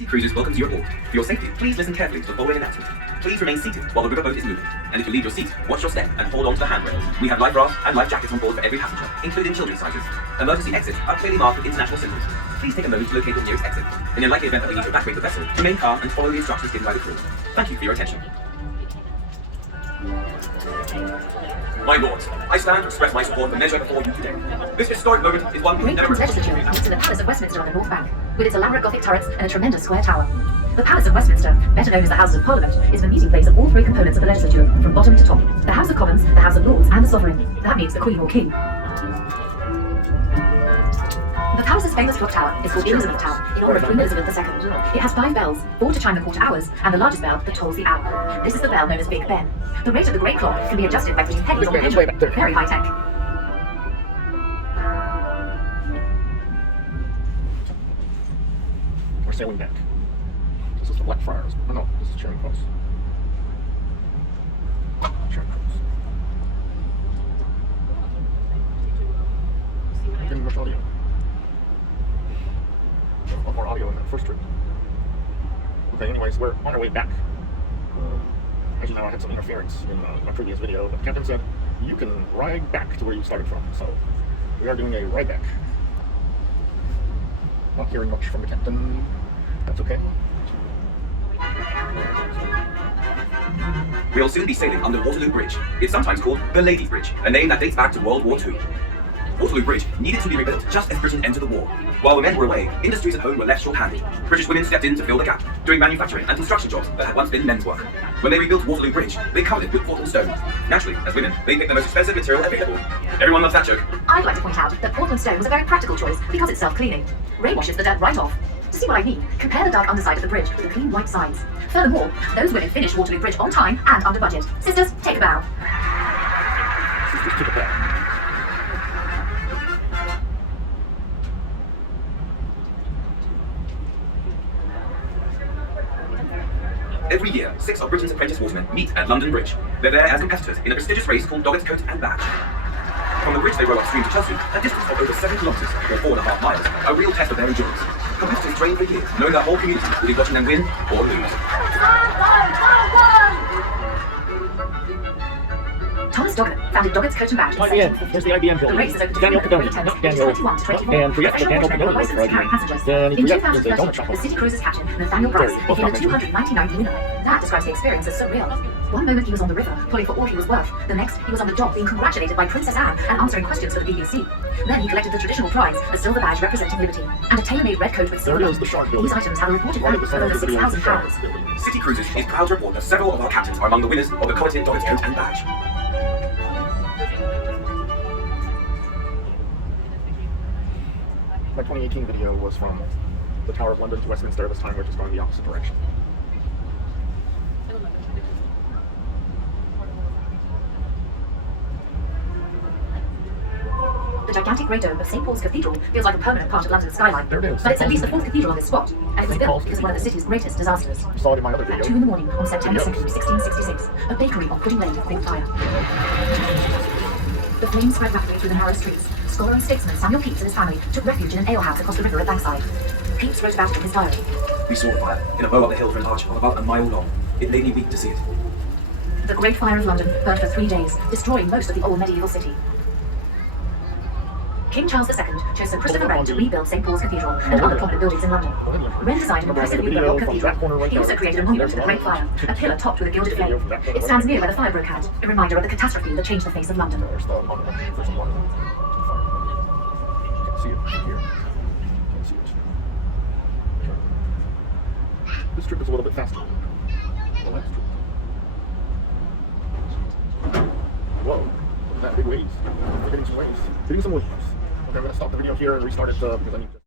City Cruises welcomes you aboard. For your safety, please listen carefully to the following announcement. Please remain seated while the riverboat is moving. And if you leave your seat, watch your step and hold on to the handrails. We have life rafts and life jackets on board for every passenger, including children's sizes. Emergency exits are clearly marked with international symbols. Please take a moment to locate the nearest exit. In the unlikely event that we need to evacuate the vessel, remain calm and follow the instructions given by the crew. Thank you for your attention. My lords, I stand to express my support for the measure before you today. This historic moment is one we Great never Britain's legislature meets in the Palace of Westminster on the North Bank, with its elaborate Gothic turrets and a tremendous square tower. The Palace of Westminster, better known as the Houses of Parliament, is the meeting place of all three components of the legislature, from bottom to top: the House of Commons, the House of Lords, and the Sovereign. That means the Queen or King. The palace's famous clock tower is called Elizabeth Tower, in honor of Queen Elizabeth II. It has 5 bells, 4 to chime the quarter hours, and the largest bell that tolls the hour. This is the bell known as Big Ben. The rate of the great clock can be adjusted by putting pennies on the pendulum. Very high tech. We're sailing back. This is the Blackfriars. Oh no, this is Charing Cross. Charing Cross. I'm getting much audio. A lot more audio in that first trip. Okay, anyways, we're on our way back. As you know, I had some interference in my previous video, but the captain said you can ride back to where you started from, so we are doing a ride back. Not hearing much from the captain. That's okay. We'll soon be sailing under Waterloo Bridge. It's sometimes called the Ladies' Bridge, a name that dates back to World War II. Waterloo Bridge needed to be rebuilt just as Britain entered the war. While the men were away, industries at home were left short-handed. British women stepped in to fill the gap, doing manufacturing and construction jobs that had once been men's work. When they rebuilt Waterloo Bridge, they covered it with Portland stone. Naturally, as women, they picked the most expensive material available. Everyone loves that joke. I'd like to point out that Portland stone was a very practical choice because it's self-cleaning. Rain washes the dirt right off. To see what I mean, compare the dark underside of the bridge with the clean white sides. Furthermore, those women finished Waterloo Bridge on time and under budget. Sisters, take a bow. Sisters, take a bow. Every year, 6 of Britain's apprentice watermen meet at London Bridge. They're there as competitors in a prestigious race called Doggett's Coat and Badge. From the bridge they row upstream to Chelsea, a distance of over 7 kilometres, or 4.5 miles, a real test of their endurance. Competitors train for years, knowing their whole community will be watching them win or lose. Thomas Doggett founded Doggett's Coat and Badge in IBM. There's the IBM building. The race is open to Daniel Daniel Cadone. Not Daniel. 21 to 24. And forget the Daniel Professional Cadone license was to carry passengers. Then In forget the donut 2013, shop. the City Cruises captain, Nathaniel Bryce, became the 299th winner. That describes the experience as surreal. One moment he was on the river, pulling for all he was worth. The next, he was on the dock being congratulated by Princess Anne and answering questions for the BBC. Then he collected the traditional prize, the silver badge representing liberty, and a tailor-made red coat with silver. There it is, the shark building. These items have a reported value of over £6,000. City Cruises is proud to report that several of our captains are among the winners of the coveted Doggett's Coat and Badge. My 2018 video was from the Tower of London to Westminster. This time we're just going the opposite direction. The gigantic grey dome of St. Paul's Cathedral feels like a permanent part of London's skyline. There it is. But it's at least the 4th cathedral on this spot, and it was built because of one of the city's greatest disasters. You saw it in my other video. At 2 in the morning on September 2nd, 1666, a bakery on Pudding Lane caught fire. The flames spread rapidly through the narrow streets. Scholar and statesman Samuel Pepys and his family took refuge in an alehouse across the river at Bankside. Pepys wrote about it in his diary. We saw the fire in a bow up the hill for an arch of about a mile long. It made me weep to see it. The Great Fire of London burned for 3 days, destroying most of the old medieval city. King Charles II chose Sir Christopher Wren to rebuild St. Paul's Cathedral and other prominent buildings in London. Wren designed an impressive new baroque cathedral. He also created a monument to the Great Fire, a pillar topped with a gilded flame. It stands near where the fire broke out, a reminder of the catastrophe that changed the face of London. There's the monument for some water. You can see it from here. You can see it. This trip is a little bit faster than the last trip. Whoa, look at that, big waves. We're hitting some waves. Hitting some waves. Okay, I'm going to stop the video here and restart it because I need to...